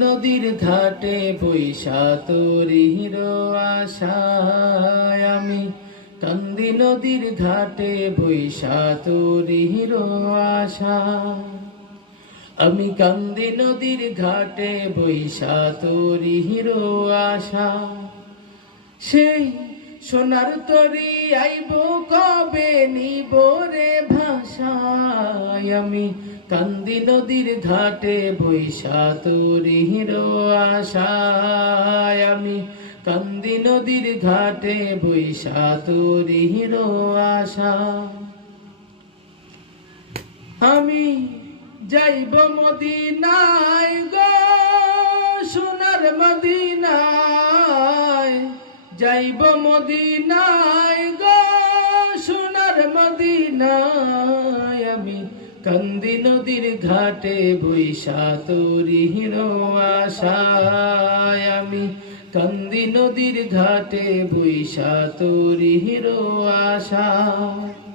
নদীর ঘাটে বৈশা তোরির আশায় আমি কান্দি নদীর ঘাটে বৈশা তোরির আশায় আমি কান্দি নদীর ঘাটে বৈশা তোরির আশায় সেই সোনার তরি আইব কবে নিব রে ভাষায় আমি কান্দি নদীর ঘাটে বৈশা তোরির আশায় আমি কান্দি নদীর ঘাটে বৈশা তোরির আশায় আমি যাইব মদিনায় গো সোনার মদিনায় যাইব মদিনায় গো সোনার মদিনায় আমি কান্দি নদীর ঘাটে বৈশা তোরির আশায় আমি কান্দি নদীর ঘাটে বৈশা তোরির আশায়